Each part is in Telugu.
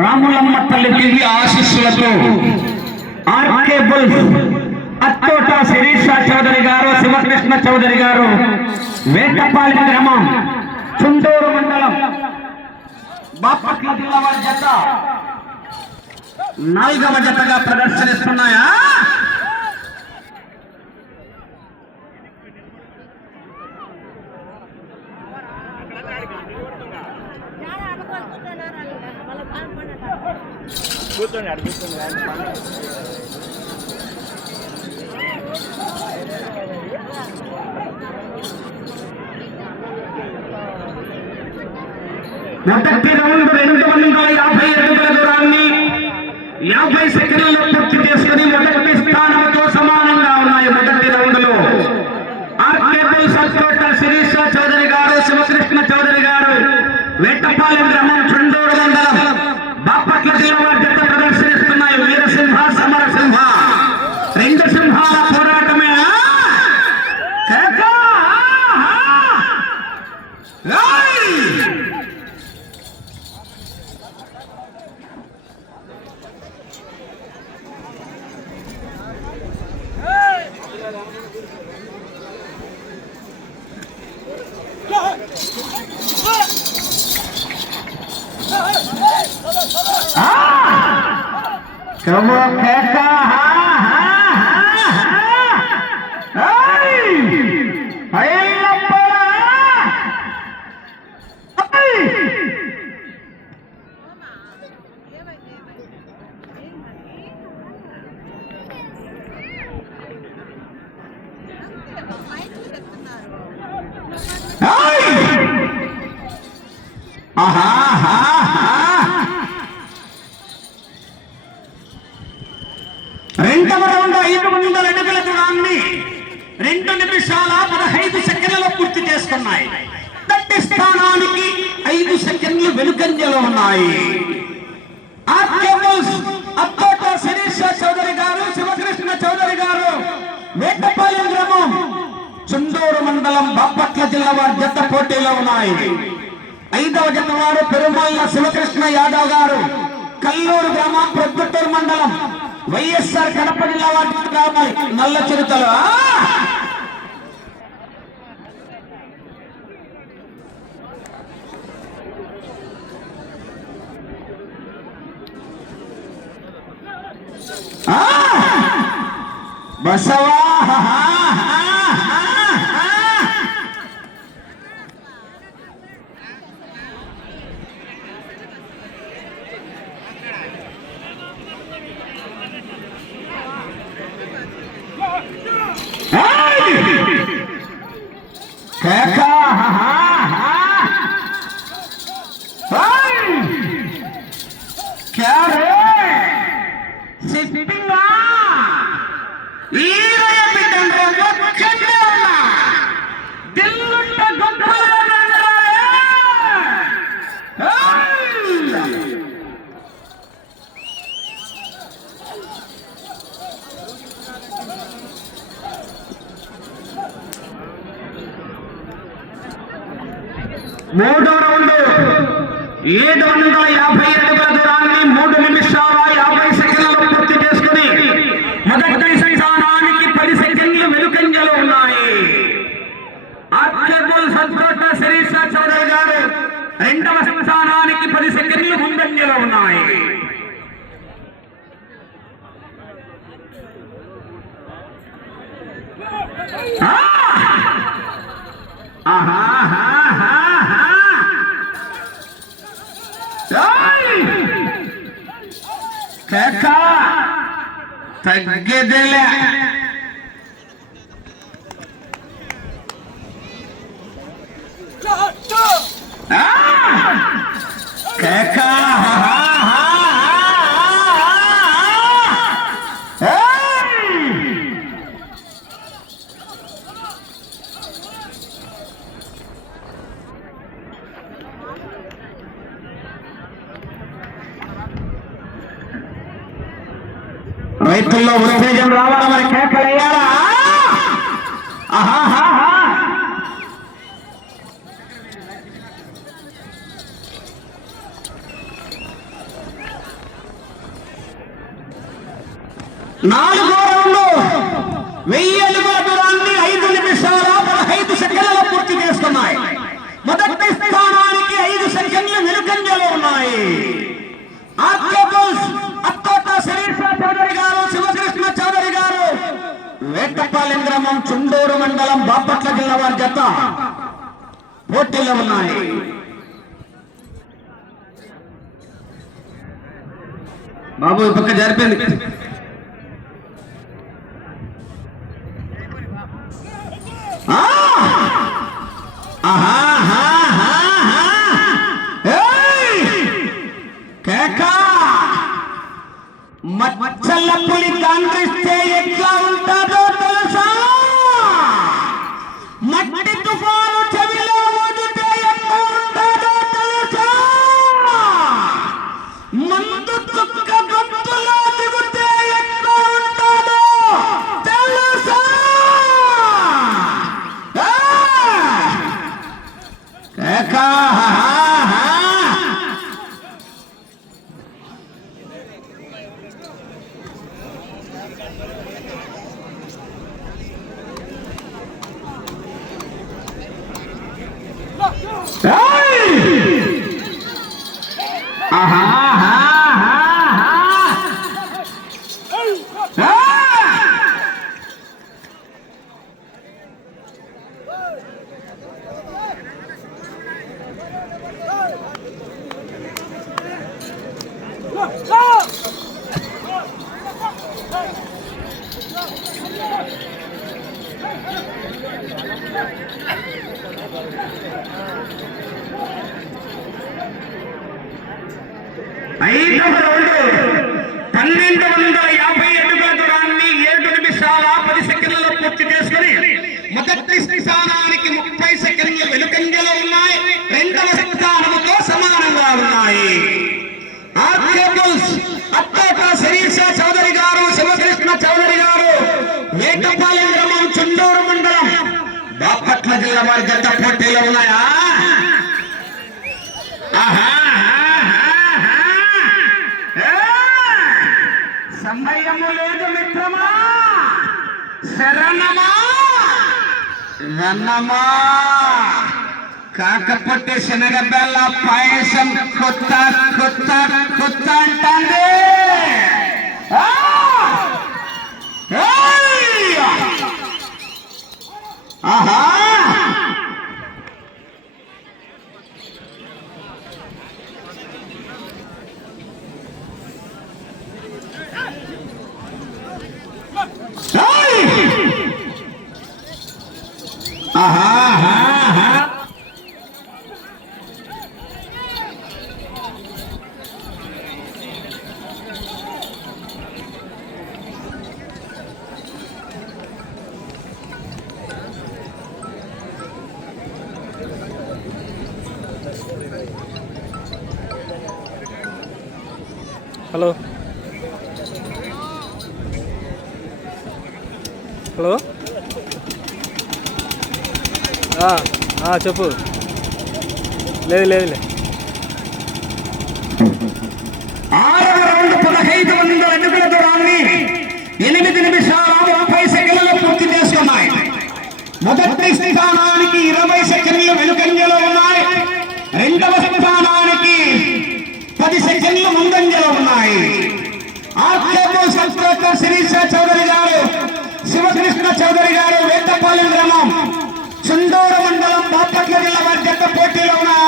రాములమ్మ తల్లి దివ్య ఆశీస్సులతో ఆర్కే బుల్స్ అత్తోట శిరీష చౌదరి గారు, శివకృష్ణ చౌదరి గారు, వేటపాలెం గ్రామం, చుండూరు మండలం, బాపట్ల జిల్లా వారి జత 4వ జతగా ప్రదర్శనిస్తున్నాయా. కూర్చోండి అడుగుతుంది మొదటి రౌండ్ 250 అడుగుల దూరాన్ని 50 సెకండ్లలో పూర్తి చేసుకుని మొదటి స్థానంతో సమానంగా ఉన్నాయి. మొదటి రౌండ్ లో ఆర్కే బుల్స్ అత్తోట శిరీష చౌదరి గారు, శివకృష్ణ చౌదరి గారు, వేటపాలెం గ్రామం, చుండూరు మండలం, బాపట్ల జిల్లా వారి జత ప్రదర్శనిస్తున్నాయి. వీరసింహ సమరసింహ, 2 సింహాల పోరాటమే. రెండవ రౌండ్ 500 అడుగుల దూరాన్ని 2 నిమిషాల 15 సెకండ్లలో పూర్తి చేసుకున్నాయి. మొదటి స్థానానికి 5 సెకండ్లు వెనుకంజలో ఉన్నాయి. ఆర్కే బుల్స్ అత్తోట శిరీష చౌదరి గారు, శివకృష్ణ చౌదరి గారు, వేటపాలెం గ్రామం, చుండూరు మండలం, బాపట్ల జిల్లా వారి జత పోటీలో ఉన్నాయి. 5వ జత వారు పెరుమల్ల శివకృష్ణ యాదవ్ గారు, కల్లూరు గ్రామం, ప్రొద్దుటూరు మండలం, వైఎస్ఆర్ కడప జిల్లా వారి గ్రామాలు, నల్ల చిరుతలు. బసవా మూడో రౌండ్ 750 అడుగుల దూరాన్ని 3 నిమిషాల 50 సెకండ్లలో పూర్తి చేసుకుని మొదటి స్థానానికి 10 సెకండ్లు వెనుకంజలో ఉన్నాయి. ఆర్కే బుల్స్ అత్తోట శిరీష చౌదరి గారు 2వ స్థానానికి 10 సెకండ్లు ముందంజలో ఉన్నాయి. తగ్గేదేలే. రైతుల్లో ఉత్తేజం రావాలా, మరి కేకలేయాలా? నాలుగో రౌండ్ 1000 అడుగుల దూరాన్ని 5 నిమిషాల 15 సెకండ్లలో పూర్తి చేస్తున్నాయి. మొదటి స్థానానికి 5 సెకండ్లు వెనుకంజలో ఉన్నాయి. అత్తోట శిరీష చౌదరి గారు, శివకృష్ణ చౌదరి గారు, వేటపాలెం గ్రామం, చుండూరు మండలం, బాపట్ల జిల్లా వారి జత పోటీలో ఉన్నాయి. బాబు ఈ పక్క జరిపింది. మచ్చల్ల పులి కాంగ్రెస్తే ఎట్లా ఉంటారో తెలుసా? మట్టి తుఫాను చెవిలో ఊదితే ఎట్లా ఉంటారో తెలుసా? మందు చుక్క గొంతులో దిగుతే ఎట్లా ఉంటారో తెలుసా? కేకా ఐదవ రౌండ్ 1250 అడుగుల దూరాన్ని 7 నిమిషాల 10 సెకండ్లలో పూర్తి చేసుకుని మొదటి స్థానానికి 30 సెకండ్లు వెనుకంజలో ఉన్నాయి. రెండవ స్థానముతో సమానంగా ఉన్నాయి. అత్తోట శిరీష చౌదరి గారు, శివకృష్ణ చౌదరి గారు, వేటపాలెం గ్రామం, చుండూరు మండలం, బాపట్ల జిల్లా వారి జత పోటీలో ఉన్నాయా? సమయము లేదు మిత్రమా, శరణమా రన్నమా. కాకపోతే శనగబెల్ల పాయసం కొత్త కొత్త కొత్త అంటాంది. ఆహా హలో హలో చెప్పు. లేదులే 6వ రౌండ్ 1500 అడుగుల దూరాన్ని 8 నిమిషాల 50 సెకండ్లలో పూర్తి చేసుకున్నాయి. మొదటి స్థానానికి 20 సెకండ్లు వెనుకంజలో ఉన్నాయి. రెండవ స్థానానికి 10 సెకండ్లు ముందంజలో ఉన్నాయి. శిరీష చౌదరి గారు, శివకృష్ణ చౌదరి గారు, వేటపాలెం గ్రామం, చుండూరు మండలం, బాపట్ల జిల్లా వారి జత పోటీలో ఉన్నా.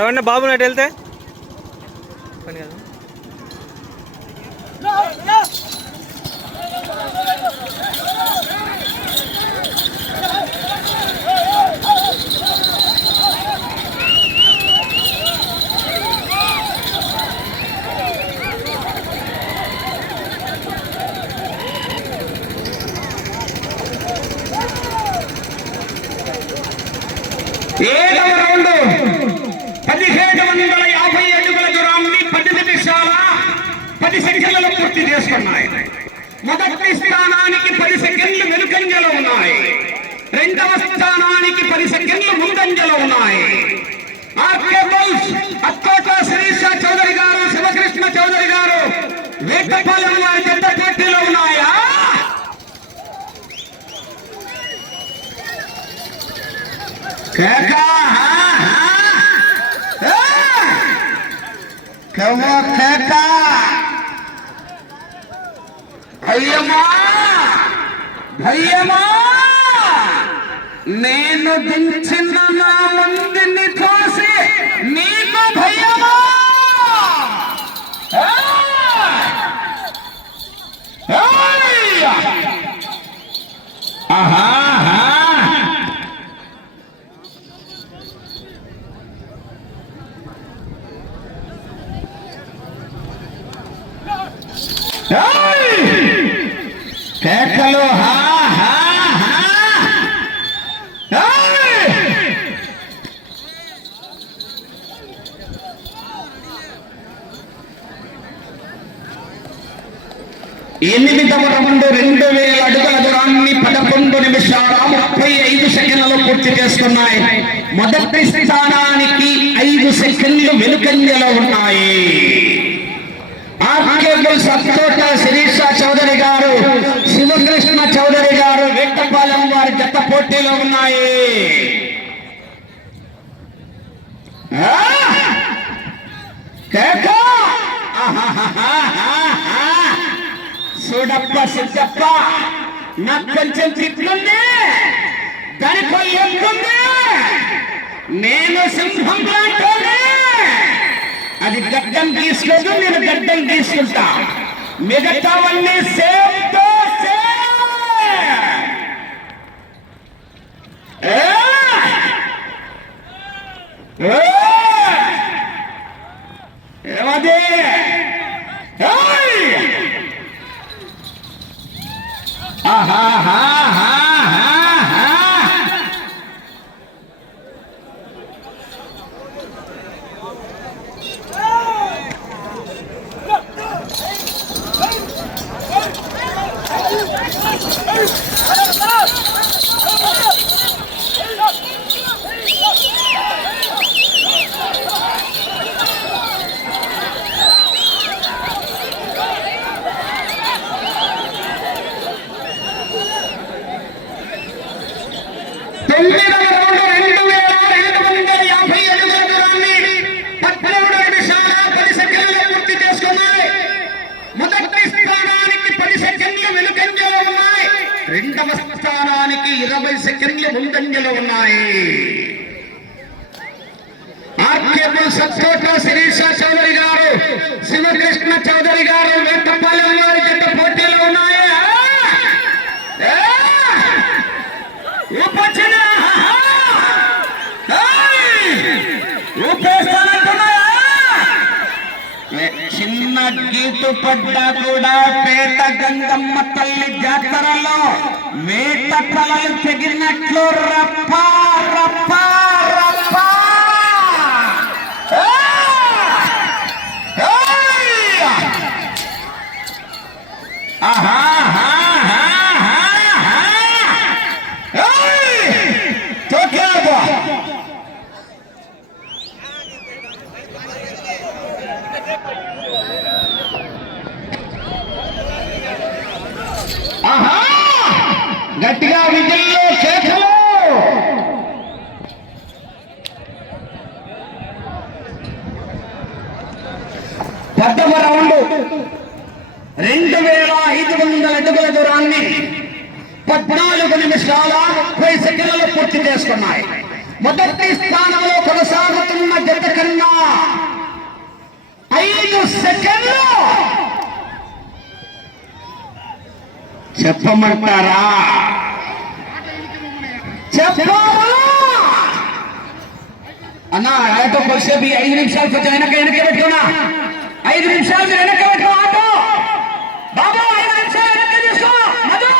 ఏమన్నా బాబు నటు వెళ్తే పని కదా. ఏడవ రౌండ్ 1750 అడుగుల దూరాన్ని 10 నిమిషాల 10 సెకండ్లలో పూర్తి చేసుకున్నాయి. మొదటి స్థానానికి 10 సెకండ్లు వెనుకంజలో ఉన్నాయి. రెండవ స్థానానికి 10 సెకండ్లు ముందంజలో ఉన్నాయి. అత్తోట శిరీష చౌదరి గారు, శివకృష్ణ చౌదరి గారు వేటపాలెం వారి జత పోటీలో ఉన్నాయా? భయ్యమా భయ్యమా నేను దించిన నా ముందుని తోసి నీకు భయ్యమా? కేకలు హా హా హా. 8వ రౌండ్ 2000 అడుగుల దూరాన్ని 11 నిమిషాల 35 సెకండ్లలో పూర్తి చేసుకున్నాయి. మొదటి స్థానానికి 5 సెకండ్లు వెనుకంజలో ఉన్నాయి. సత్తోట శిరీష చౌదరి గారు, శివకృష్ణ చౌదరి గారు వేటపాలెం వారి జత పోటీలో ఉన్నాయి. చూడప్ప సిద్ధప్ప, నాకు కొంచెం తిట్లుంది, దానిపై ఎంతుంది. నేను సింహం లాంటి, అది గడ్డం తీసుకోదు, నేను గడ్డం తీసుకుంటా. మిగతావన్నీ సేమ్ తో ఏమది? రెండవ స్థానానికి 20 సెకండ్లు ముందంజలో ఉన్నాయి. సత్తోట శిరీష చౌదరి గారు, శివకృష్ణ చౌదరి గారు వేటపాలెం వారి జత పోటీలో ఉన్నాయి. చిన్న గీతు పడ్డా కూడా పేట గంగమ్మ తల్లి జాతరలో వేట తలలు తెగినట్లు రప్ప రప్ప రప్ప. గట్టిగా విజయంలో చేతులు. పదవ రౌండ్ 2500 అడుగుల దూరాన్ని 14 నిమిషాల 30 సెకండ్లలో పూర్తి చేసుకున్నాయి. మొదటి స్థానంలో కొనసాగుతున్న జత కన్నా 5 సెకండ్లు చెప్పమంటారా? అన్నా ఆటో కొద్దిసేపు 5 నిమిషాలు కొంచెం వెనక్కి పెట్టుకున్నా. 5 నిమిషాలు వెనక్కి పెట్టుకో. ఆటో బాబా 5 నిమిషాలు వెనక్కి తీసుకో. మధు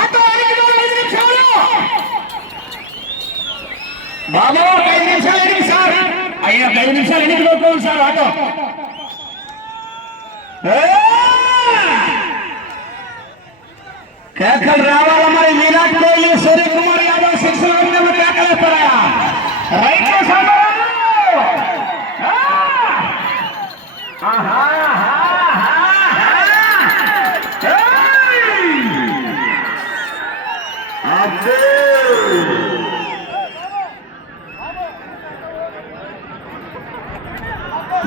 ఆటో 5 నిమిషాలు బాబా 5 నిమిషాలు సార్. అయ్యా 5 నిమిషాలు ఎన్నిక కోరుకోవాలి సార్ ఆటో. కేకలు రావాలా మరి? విరాట్ కోహ్లీ, సూర్యకుమార్ యాదవ్ 6 కేకలేస్తారా? రైట్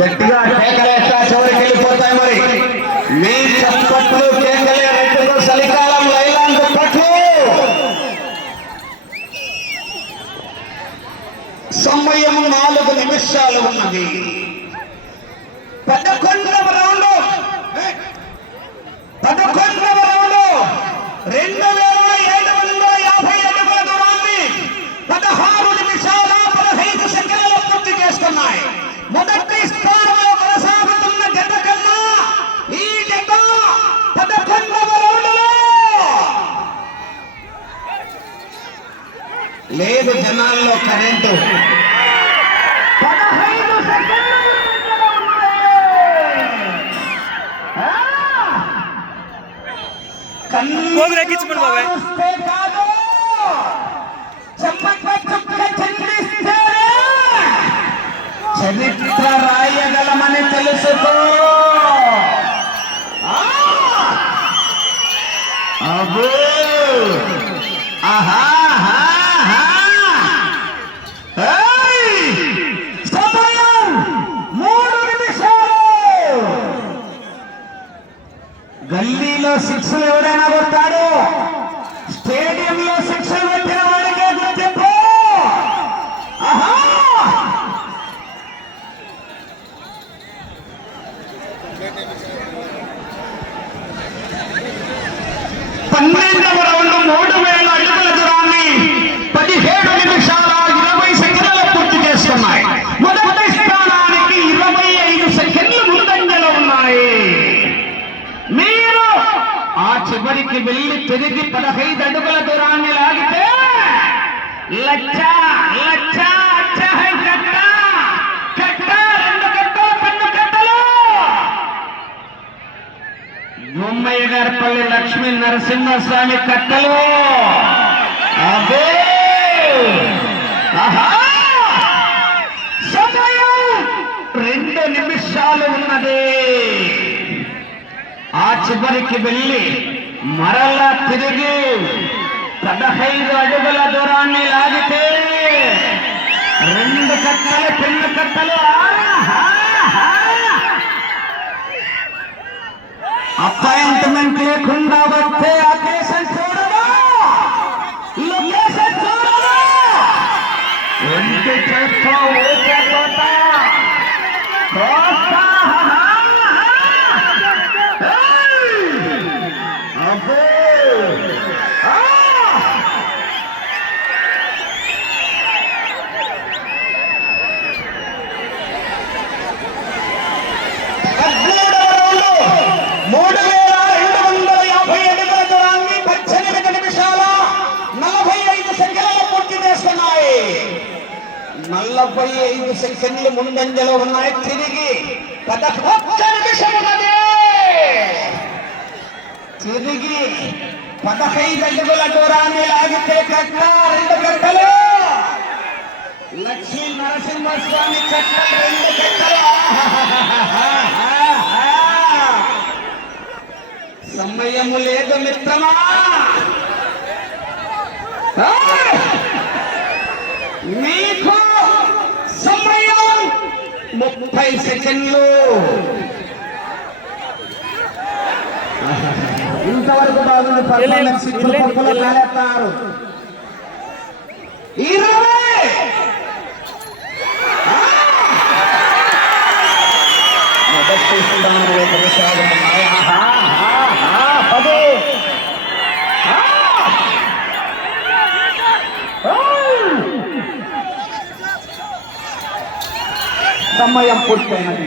గట్టిగా కేకలేస్తా చివరికి వెళ్ళిపోతాయి మరి. మీ చప్పట్లు కేకలే రైతులు చలికాలం లైలాండ్ పట్లు. సమయం 4 నిమిషాలు ఉన్నది. 11వ రౌండ్ 2750 అడుగుల దూరాన్ని 16 నిమిషాల 15 సెకండ్లలో పూర్తి చేసుకున్నాయి. మొదటి స్థానంలో కొనసాగుతున్న జత కన్నా ఈ జత 11వ రౌండ్లో లేదు. జనాల్లో కరెంటు 15 సెకండ్లు ఎక్కించుకోండి బాబాయ్. కాదు చరిత్ర రాయగలమని తెలుసుకో. అబ్బో ఆహా సమయం 3 నిమిషాలు. గల్లీలో 6 ఎవరైనా కొట్టాడు, స్టేడియంలో 6 పెట్టిన వాడికే గుర్తింపు. ఆహా 12వ రౌండ్ 3000 అడుగుల దూరాన్ని 17 నిమిషాల 20 సెకండ్లలో పూర్తి చేసుకున్నాయి. మొదటి స్థానానికి 25 సెకండ్లు ముందంజలో ఉన్నాయి. మీరు ఆ చివరికి వెళ్ళి తిరిగి 15 అడుగుల దూరాన్ని లాగితే లచ్చ లచ్చ కట్ట కట్ట 2 కట్టలు పెద్ద కట్టలు. బొమ్మయ్య గారిపల్లి లక్ష్మీ నరసింహస్వామి కట్టలు. అదే సమయం 2 నిమిషాలు ఉన్నది. ఆ చివరికి వెళ్ళి మరలా తిరిగి 15 అడుగుల దూరాన్ని లాగితే 2 కట్టలు పెన్ను కట్టలు. అపాయింట్మెంట్ లేకుండా వస్తే అకేషన్ చూడదు, లొకేషన్ చూడదు. ఒంటి చేత్తో ఊపే కోట కోస్తా. అబ్బో నలభై 5 సెకండ్లు ముందంజలో ఉన్నాయి. తిరిగి 11 నిమిషం ఉన్నది. తిరిగి 15 అడుగుల దూరాన్ని లాగితే కట్ట 2 కట్టలు. లక్ష్మీ నరసింహస్వామి కట్ట 2 కట్టలు. సమయము లేదు మిత్రమా. మీకు సమయం 30 సెకండ్లు. ఇంతవరకు బాగుంది పర్ఫార్మెన్స్. ఇప్పుడు పప్పులు కాలేస్తారు. 20 మొదటి స్థానంలో కొనసాగుతున్నాయి. 10 సమయం పూర్తయినది.